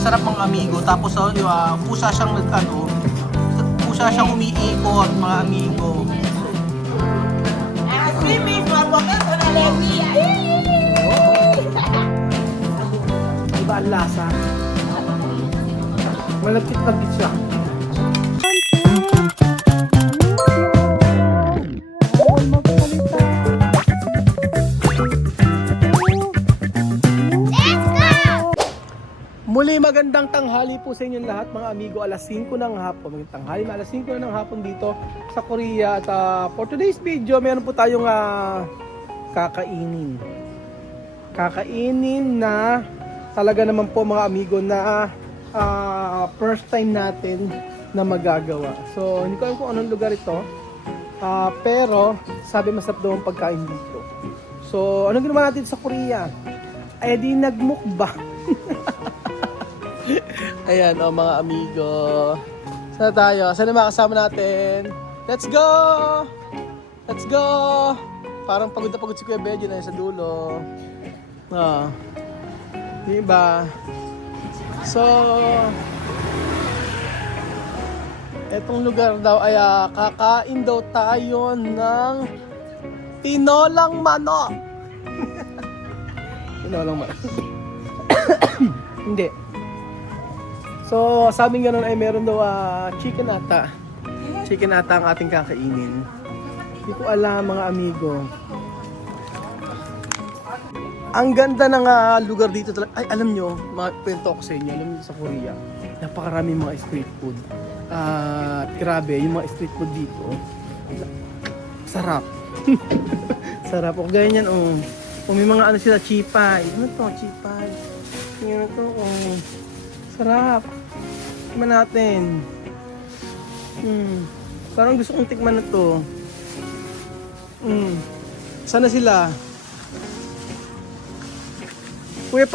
Masarap mga amigo. Tapos pusa siyang pusa siyang umiikot mga amigo. Swimming for Bocas on Alenia. Iba ang lasa. Malagkit-lagkit siya. Muli magandang tanghali po sa inyong lahat mga amigo. Alas 5 ng hapon. Magandang tanghali na alas 5 na ng hapon dito sa Korea. At for today's video, meron po tayong kakainin. Kakainin na talaga naman po mga amigo na first time natin na magagawa. So, hindi ko alam kung anong lugar ito. Pero, sabi masarap daw ang pagkain dito. So, anong ginawa natin sa Korea? Ay di nagmukbang. Ayan mga amigo. Sana tayo? Sana makasama natin? Let's go! Let's go! Parang pagod na pagod si Kuya Benji na sa dulo. Diba? So, etong lugar daw ay kakain daw tayo ng tinolang manok. Tinolang manok. Hindi. So, sabi nga nun ay meron daw chicken ata. Chicken ata ang ating kakainin. Hindi ko alam mga amigo. Ang ganda ng lugar dito talaga. Ay, alam nyo, kwento ko sa inyo, alam nyo sa Korea, napakarami mga street food. Grabe, yung mga street food dito, sarap. Sarap. O ganyan, kung may mga sila, chipay. Ano to, chipay? Ano to, sarap. Tikman natin. Parang gusto kong tikman na to. Sana sila? Kuya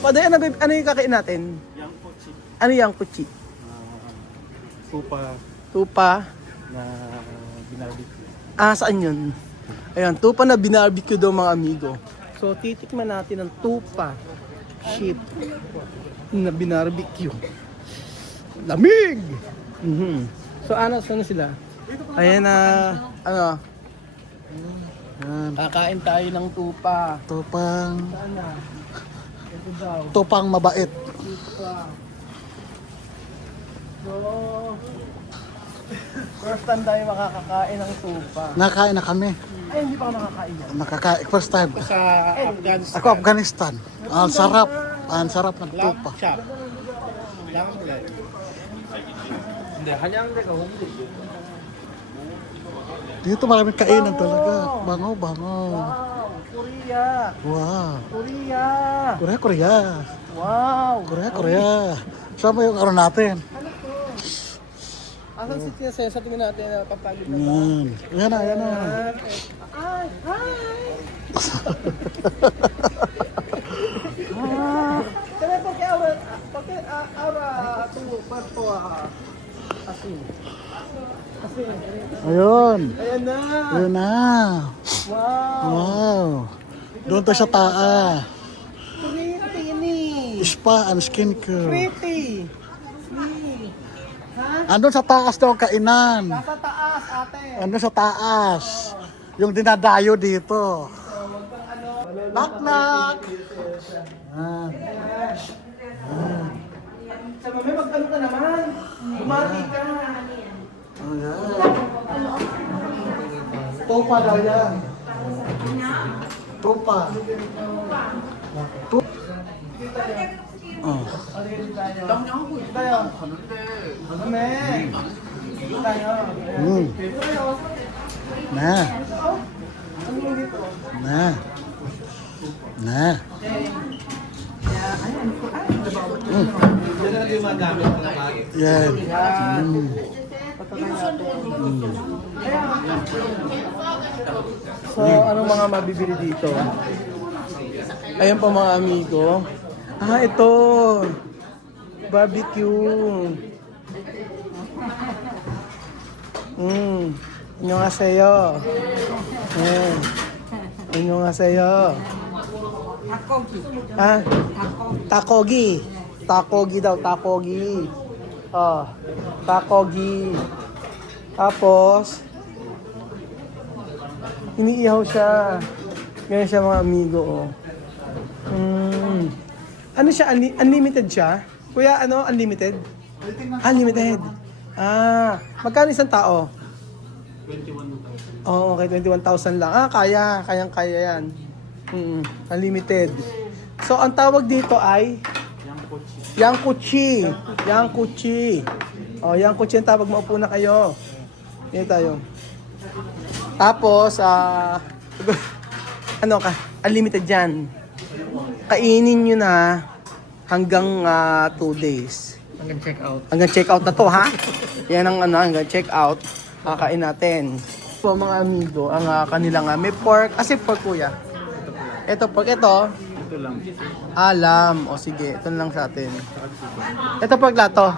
Paday, ano yung kakain natin? Yang pochi. Ano yung kuchi? Tupa Tupa? na binarbecue. Saan yun? Ayan, tupa na binarbecue daw mga amigo. So, titikman natin ang tupa sheep na binarbecue. Lamig! So, saan sila? Ayan ano? Kakain tayo ng tupa. Tupang Saan na? Ito daw. tupang mabait. Tupa. So, first time tayo makakakain ng tupa. Nakain na kami. Ay, hindi pa ako nakakain yan. Nakakain first time. Sa Afghanistan. Ako Afghanistan. Ang sarap. Ang sarap ng tupa. Dito maraming kainan talaga. Bango. Wow, Korea. Wow. Korea. Korea. Wow. Korea. Saan ba yung araw natin? Asan si Tia Sen? Sa tingin natin na papagod na ba? Yan na. Ay, hi! Kaya porque ahora tu cuerpo así. Ayun. Ayan na. Ayun na. Wow. Wow. Doon tayo sa taa. Pretty ini. Spa and skincare. Pretty. Ha? Andun sa taas daw ang kainan. Nasa taas, ate. Andun sa taas. Yung dinadayo dito. Knock. Sa mami, magtanong ka naman. Bumati ka. Tupa daw yan. Tupa. Tayo. Kami. Tayo. Na. Yan. So, anong mga mabibili dito? Ayan po mga amigo. Ito. Barbecue. 안녕하세요. 네. 안녕하세요. Takogi. 닭고기. Takogi daw, takogi. Oh, takogi. Tapos, iniihaw siya. Ganyan siya mga amigo, oh. Ano siya? Unlimited siya? Kuya, ano? Unlimited? Unlimited. Magkano isang tao? 21,000. Oo, okay, 21,000 lang. Kayang-kaya yan. Unlimited. So, ang tawag dito ay Yangkuchi. Yangkuchi. Oh, Yangkuchi ang tawag. Maupo na kayo. Yan tayo. Tapos, ano ka? Unlimited yan. Kainin nyo na hanggang 2 days. Hanggang check out. Hanggang check out na to, ha? Yan ang hanggang check out. Kakain natin. So, mga amigo, ang kanilang may pork. Kasi pork, kuya. Ito pork. Ito lang. Alam. O sige, ito na lang sa atin. Ito pork lato.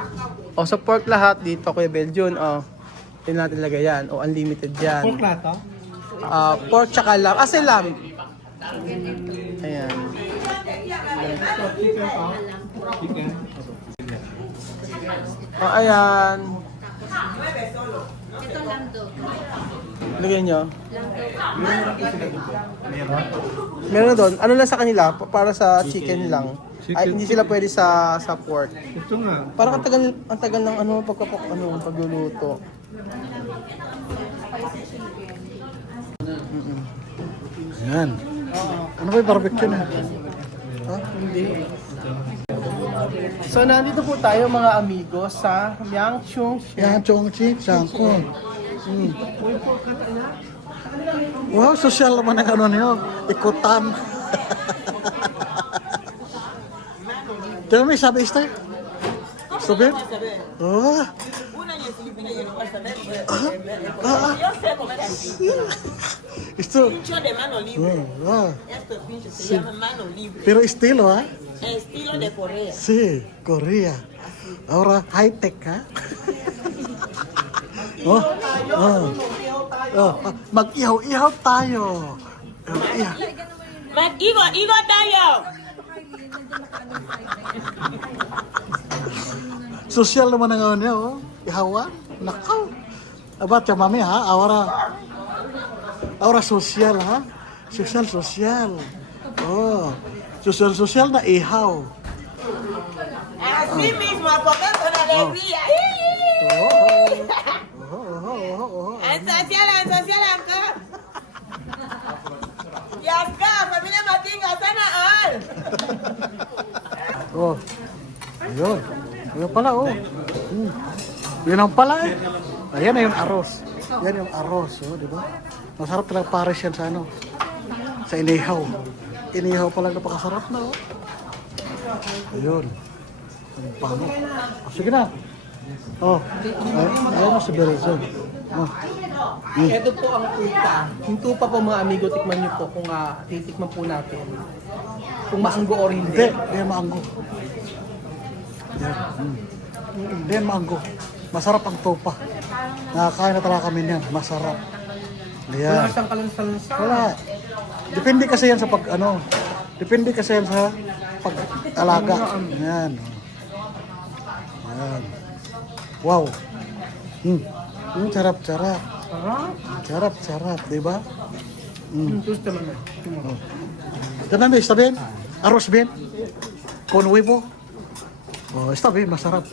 O sa pork lahat dito, Kuya Belgian. O, yun natin lagay yan. O, unlimited yan. Pork lato? Pork tsaka lamb. Kasi lamb. Ayan. O, ayan. Ito lang do. Lagyan nyo. Meron na doon. Ano lang sa kanila? Para sa chicken lang. Ay, hindi sila pwede sa pork. Ito nga. Parang ang tagal ng pagluluto. Ayan. Ano ba yung barbecue na? Ha? Hindi. So, nandito po tayo mga amigo sa Yangchung. Yan, chong chik, sangko. Wow, social naman ang ano niyo. Ikutan. Tell me, sabi istay? Sabi? Oh. Yo sé comer así. Esto. Pincho de mano libre. Ah. Esto pincho se llama mano libre. Pero estilo, ¿ah? Estilo de Corea. Sí, Korea. Ahora high-tech, ¿ah? Oh, mag-ihaw-ihaw tayo. Ihaw. Mag-igo tayo! Social naman ang ano niya, oh. Ihawan. Nakaw. Aba, tiya mami, ha? Aura social, ha? Social. Oh. Social na ihaw. Así mismo, porque con alegría. Ang social acá. Y acá, familia Matinga, sana all. Oh. Ayun. Ayun pala, oh. Yun ang pala, eh. Ayan na yung arroz. Yan yung arroz, oh, di ba? Masarap talaga pares yan sa ano. Sa inihaw. Inihaw pala napakasarap na, oh. Ayun. Ang paano. Oh, sige na. Oh. Ayun na si Berezo. Oh. Ito po ang tupa. Yung tupa po mga amigo, tikman nyo po kung titikman po natin. Kung maanggo or hindi. Hindi maanggo. Yan. Hindi maanggo. Masarap ang tupa. Nakakain na talaga kami niyan. Masarap. Ayan. Wala siyang kalansa-lansa. Wala. Depende kasi yan sa Depende kasi yan sa pag-alaga. Ayan. Ayan. Wow. Sarap. Sarap, di ba? Terus naman na. Ito na, está bien? Arroz bien? Con huevo? Oh, está bien, masarap.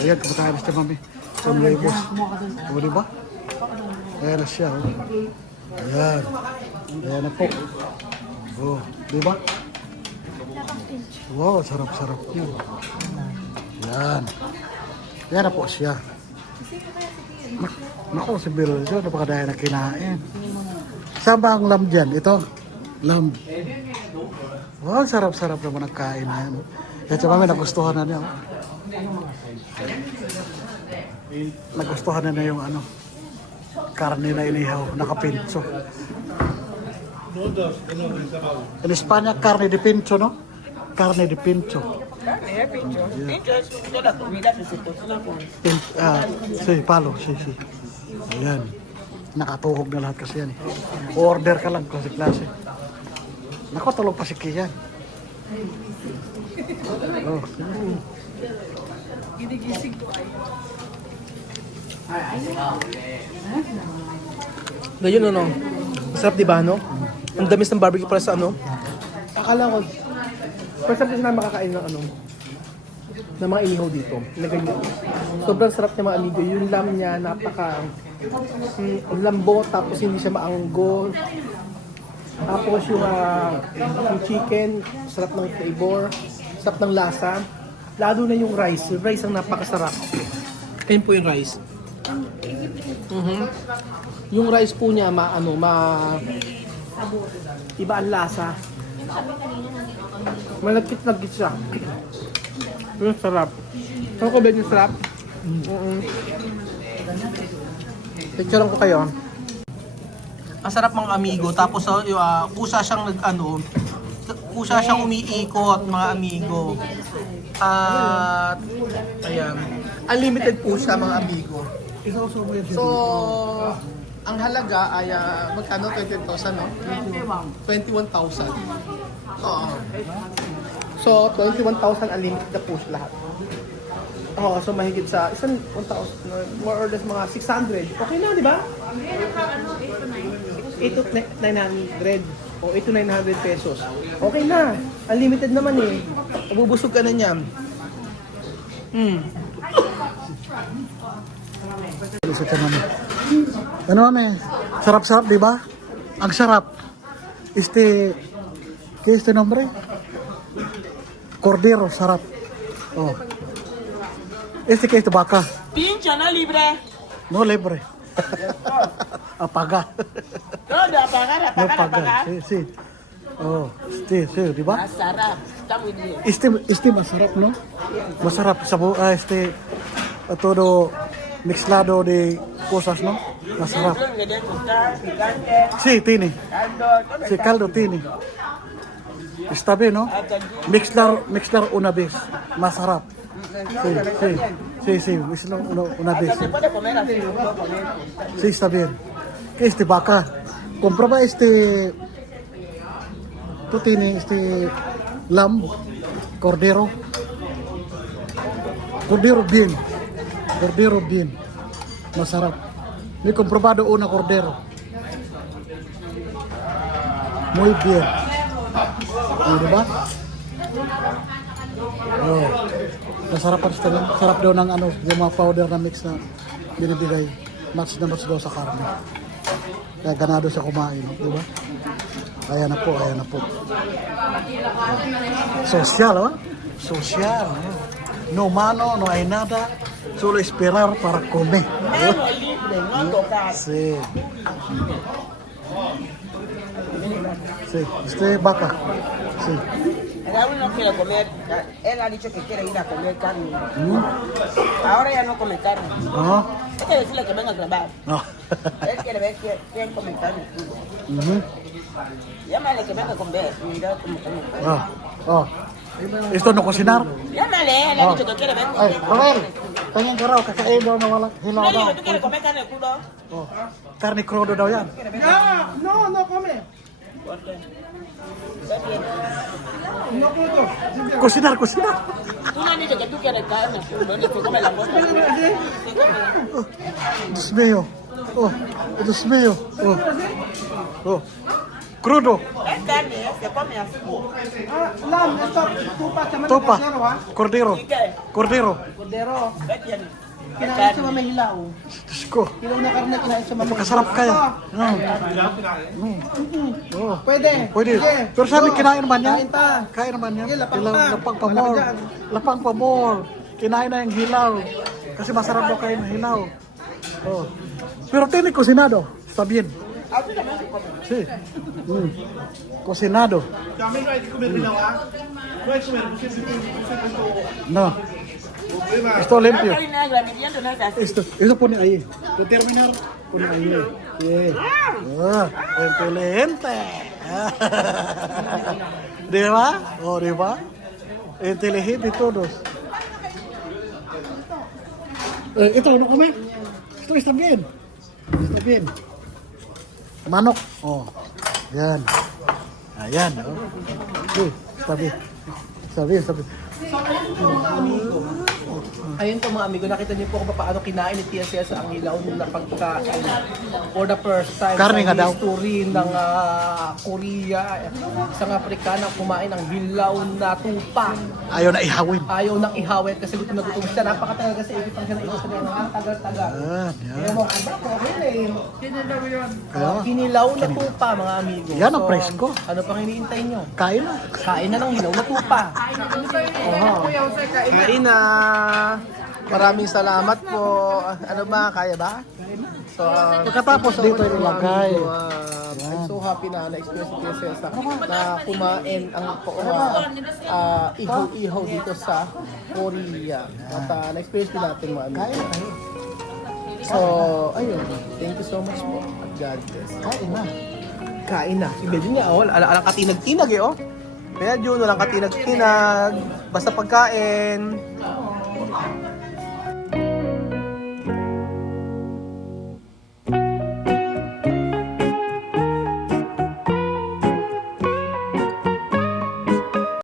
Ayan, kumatahan na siya, mami. Con huevos. O, di ba? Ayan na siya, oh. Ayan. Ayan na po. Oh, di ba? Wow, sarap-sarap niya. Ayan. Ayan na po siya. Naku, si Biro dyan, napakadaya na kinain. Saan ba ang lamb dyan? Ito? Lamb. Wow, sarap-sarap naman ang kain na yan. Kaya siya mami, nagustuhan na niya. Nagustuhan na niya yung ano, karne na inihaw, nakapinso. In Espanya, carne de pincho, no? Carne de pincho. Pincho es toda comida que se cocina con... Sí, palo, sí. Ayan. Nakatuhog na lahat kasi yan. Order ka lang, klase-klase. Naku, tulog pa si Kian. Oh. Ngayon ano, masarap di ba no? Ang damis ng barbecue para sa ano. Akala ko, first time kasi namin makakain ng ano, ng mga inihaw dito, na ganyan. Sobrang sarap niya mga amigo, yung lam niya napaka lambot, tapos hindi siya maanggo. Tapos yung chicken, sarap ng flavor, sarap ng lasa. Lalo na yung rice ang napakasarap. Ayun po yung rice. Yung rice po niya iba ang lasa. Malagkit-lagkit siya. Yung sarap. Ano ko ba yung sarap? Picturean ko kayo. Ang sarap mga amigo. Tapos kusa siyang kusa siyang umiikot mga amigo. At ayan. Unlimited po siya mga amigo. So, ang halaga ay magkano? 20,000 no? 21,000. Oo. So, 21,000 unlimited na po siya lahat. Oo, so mahigit sa isang 1,000, more or less mga 600. Okay na, di ba? 8 to 900 o 8 to 900 pesos. Okay na. Unlimited naman eh. Mabubusog ka na niyan. Ano mami? Sarap-sarap, di ba? Ang sarap. ¿Qué es este nombre? Cordero, sarap. Oh. ¿Qué es vaca? Pincha, no libre. No libre. Apaga. No, de apagar, No apagar, paga. apagar. Sí, sí. Oh, di ba? Masarap. Está muy bien. Masarap, no? Masarap. Todo mezclado de cosas, no? Masarap. Dentro ingredientes, sal, picante, Sí, tiene. caldo, todo Sí, está. caldo tiene. Está bien, ¿no? Mezclar una vez. Masarap. Sí, mezclar una vez. Hasta se puede comer así, se puede comer. Sí, está bien. ¿Qué es vaca? Compraba tú tienes lamb, cordero. Cordero bien. Masarap. Me he comprobado una cordero. Muy bien. Diba? Oh. Masarap pa rin. Sarap daw ng yung mga powder na mix na binibigay. Match na match daw sa karne. Kaya ganado siya kumain, di ba? Ayan na po. Social, oh? Social. No mano, no hay nada. Solo esperar para comer. Mano libre, no tocar. Sí. Sí, vaca. Sí. Raúl no quiere comer, él ha dicho que quiere ir a comer carne. Ahora ya no come carne. Ajá. Hay que decirle que venga a grabar. No. Él quiere ver quién come carne. Ujú. Llámale que venga a comer. Mira cómo come. Oh. Esto no cocinar. Llámale, él ha dicho que quiere ver. Ay, Rafael, kanyang karaw, kakain daw na wala hilaw No, daw. digo, ¿tú quieres comer carne crudo? Oh. Karne crudo daw yan. No come. ¿Por qué? ¿Qué tiene? No puedo. Cocinar. Tú no has dicho que tú quieres carne crudo, ni que come la cosa. Dios mío. Dios mío. Crudo. Es carne, se come así. Lam, ito, tupa sa Topa. cordero ha. Cordero. ¿Y qué? Cordero. Cordero. ¿Qué tiene? Es Kinain sa carne. mamay hilaw. Diyos ko. Hilaw na karne kinain sa mamay. Napakasarap kaya. Oh. Pwede. Pwede. Sige. Pero sabi Go. kinain naman yan. Kain pa. Kain naman yan. Sige, lapang Hilaw, pa. lapang pa Wala ka more. dyan. Lapang pa more. Kinain na yung hilaw. Kasi masarap daw kain ng hilaw. Oh. Pero tiene cocinado. Está bien. Así también se come. Sí. Cocinado. Kami no ay comer hilaw ha. No ay comer, No. Esto La limpio. carne negra, mi diente no es así. Eso pone ahí. De terminar, pone ahí. Sí. Inteligente. ¿De va? ¿O de va? Inteligente todos. Ito, no come? Ito está bien. Está bien. Manok. Oh. Yan. Ayan. Oh. Sí, está bien. Sabi. Ayun po mga amigo, nakita niyo po kung paano kinain ni Tia Cesa ang hilaw na pagkain for the first time Karne nga sa daw. history ng Korea. Isang Afrikana kumain ng hilaw na tupa. Ayaw na ihawin. Ayaw nang ihawit kasi gutom na gutom siya. Napakatagal kasi ikit lang siya na ikot sa mga tagal-tagal. Yan. Kaya mga anak ko, okay Kaya, Kinilaw na tupa mga amigo. Yan ang presko. Ano pang hinihintay nyo? kain na. Kain na ng hilaw na tupa. Kain na. Maraming salamat po. Ano ba? Kaya ba? So, Pagkatapos dito ilagay. I'm so happy na na-experience ni Cesa na kumain ang ihaw-ihaw dito sa Korea. At na-experience din natin mga amigo. So, ayun. Thank you so much po. At God bless. Kain na. Kain na. Si Bedjun nga, alang katinag-tinag eh, oh. Bedjun, walang katinag-tinag. Basta pagkain.